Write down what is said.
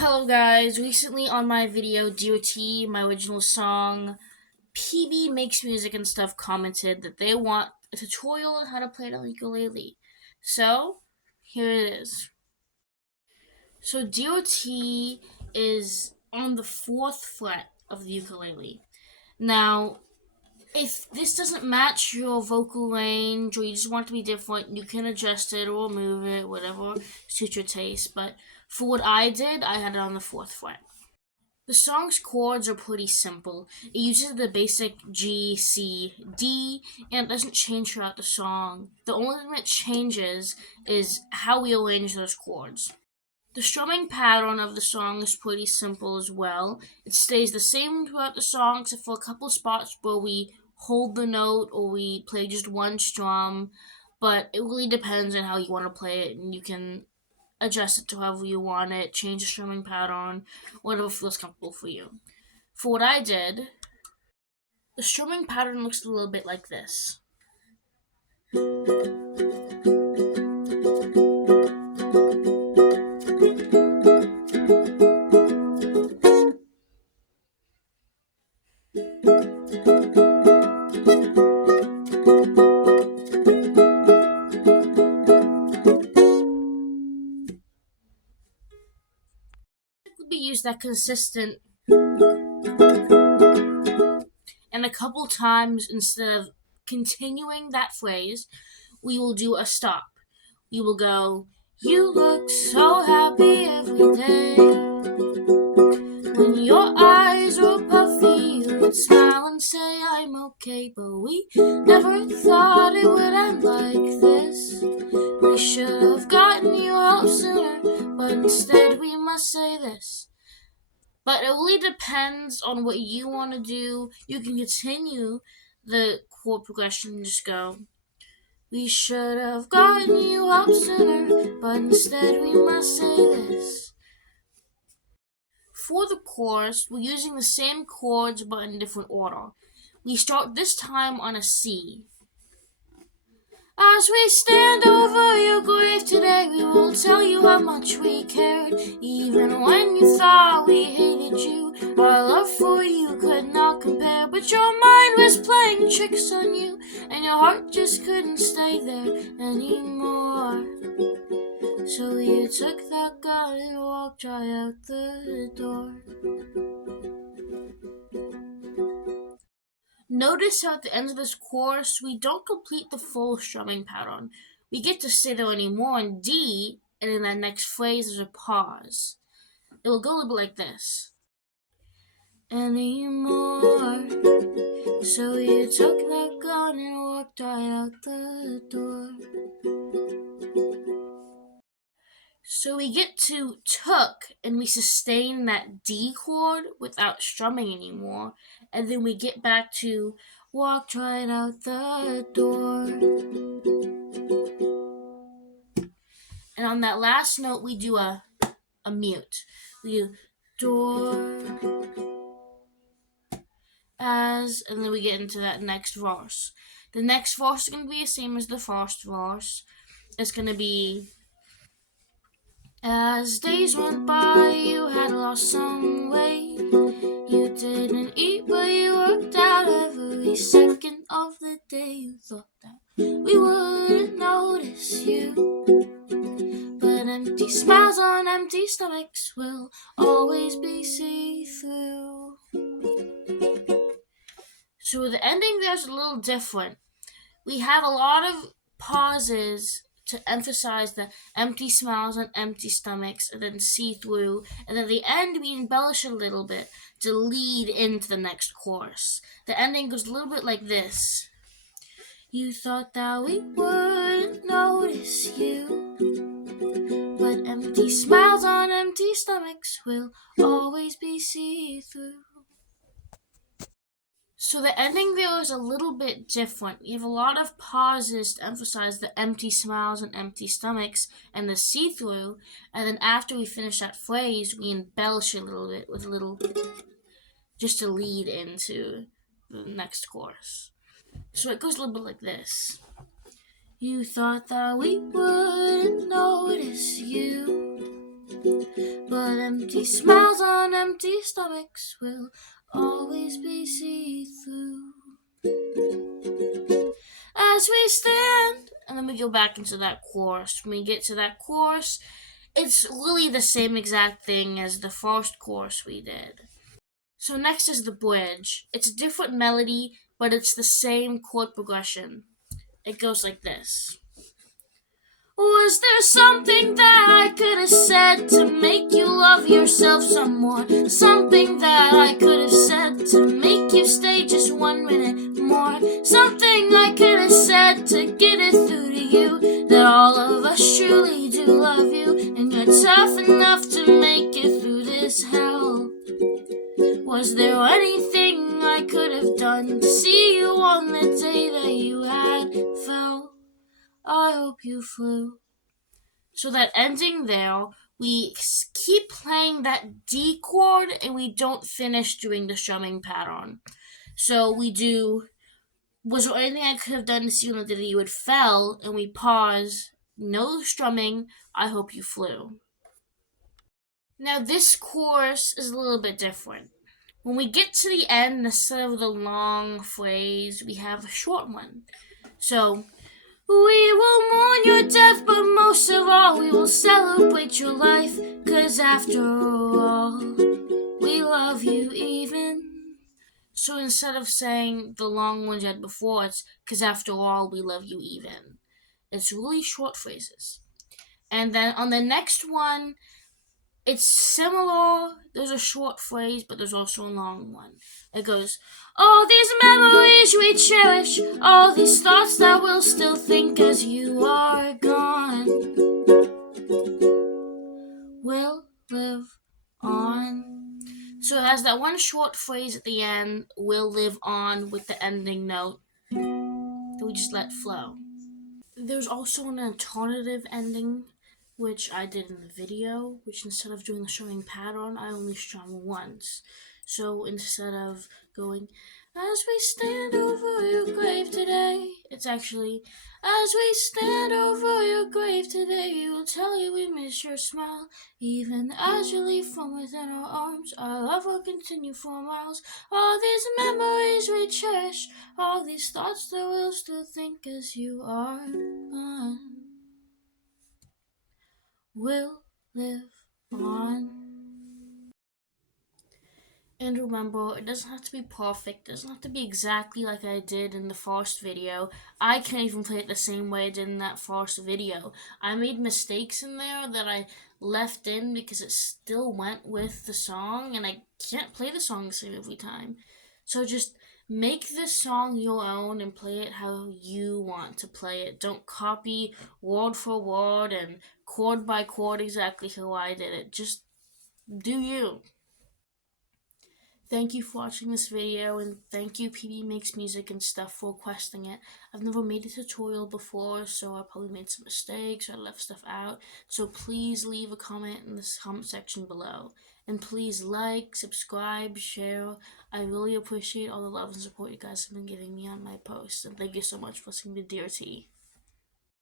Hello guys, recently on my video DOT, my original song, PB Makes Music and stuff commented that they want a tutorial on how to play the ukulele. So, here it is. So DOT is on the 4th fret of the ukulele. Now, if this doesn't match your vocal range or you just want it to be different, you can adjust it or move it, whatever suits your taste. But for what I did, I had it on the 4th fret. The song's chords are pretty simple. It uses the basic G, C, D, and it doesn't change throughout the song. The only thing that changes is how we arrange those chords. The strumming pattern of the song is pretty simple as well. It stays the same throughout the song except for a couple spots where we hold the note or we play just one strum, but it really depends on how you want to play it, and you can adjust it to however you want it, change the strumming pattern, whatever feels comfortable for you. For what I did, the strumming pattern looks a little bit like this. It could be used that consistent and a couple times instead of continuing that phrase, we will do a stop. We will go, "You look so happy every day. When your eyes were puffy, you would smile and say, I'm okay. But we never thought it would end like this. We should have gotten you help sooner, but instead we must say this." But it really depends on what you want to do. You can continue the chord progression and just go, "We should have gotten you help sooner, but instead we must say this." For the chorus, we're using the same chords but in different order. We start this time on a C. As we stand over your grave today, we will tell you how much we cared. Even when you thought we hated you, our love for you could not compare. But your mind was playing tricks on you, and your heart just couldn't stay there anymore. So you took that gun and walked right out the door. Notice how at the end of this chorus, we don't complete the full strumming pattern. We get to say there anymore in D, and in that next phrase there's a pause. It will go a little bit like this. Anymore. So you took that gun and walked right out the door. So we get to took and we sustain that D chord without strumming anymore, and then we get back to walked right out the door. And on that last note we do a mute. We do door as, and then we get into that next verse. The next verse is going to be the same as the first verse. It's going to be, as days went by, you had lost some weight. You didn't eat, but you worked out every second of the day. You thought that we wouldn't notice you, but empty smiles on empty stomachs will always be see-through. So the ending there's a little different. We have a lot of pauses to emphasize the empty smiles on empty stomachs and then see through, and at the end we embellish a little bit to lead into the next chorus. The ending goes a little bit like this. You thought that we wouldn't notice you, but empty smiles on empty stomachs will always be see-through. So the ending there is a little bit different. We have a lot of pauses to emphasize the empty smiles and empty stomachs and the see-through, and then after we finish that phrase, we embellish it a little bit with a little, just to lead into the next chorus. So it goes a little bit like this. You thought that we wouldn't notice you, But empty smiles on empty stomachs will always be see-through. As we stand, and then we go back into that chorus. When we get to that chorus, it's really the same exact thing as the first chorus we did. So next is the bridge. It's a different melody, but it's the same chord progression. It goes like this. Was there something that I could have said to make you love yourself some more? Something that I could have said to make you stay just 1 minute more? Something I could have said to get it through to you that all of us truly do love you, and you're tough enough to make it through this hell. Was there anything I could have done to see you on the day that you had fell? I hope you flew. So that ending there, we keep playing that D chord and we don't finish doing the strumming pattern. So we do, was there anything I could have done to see you on the day that you had fell? And we pause, no strumming, I hope you flew. Now this chorus is a little bit different. When we get to the end, instead of the long phrase, we have a short one. So, we will mourn your death, but most of all, we will celebrate your life. 'Cause after all, we love you even. So instead of saying the long ones you had before, it's 'cause after all, we love you even. It's really short phrases. And then on the next one, it's similar. There's a short phrase, but there's also a long one. It goes, all these memories we cherish, all these thoughts that we'll still think as you are gone, will live on. So it has that one short phrase at the end, will live on, with the ending note that we just let flow. There's also an alternative ending, which I did in the video, which instead of doing the strumming pattern, I only strum once. So instead of going, as we stand over your grave today, it's actually, as we stand over your grave today, we will tell you we miss your smile. Even as you leave from within our arms, our love will continue for miles. All these memories we cherish, all these thoughts that we'll still think as you are gone, will live on. And remember, it doesn't have to be perfect. It doesn't have to be exactly like I did in the first video. I can't even play it the same way I did in that first video. I made mistakes in there that I left in because it still went with the song, and I can't play the song the same every time. So just make this song your own and play it how you want to play it. Don't copy word for word and chord by chord exactly how I did it. Just do you. Thank you for watching this video, and thank you PB Makes Music and stuff for requesting it. I've never made a tutorial before, so I probably made some mistakes or I left stuff out. So please leave a comment in the comment section below. And please like, subscribe, share. I really appreciate all the love and support you guys have been giving me on my posts. And thank you so much for listening to Dear T.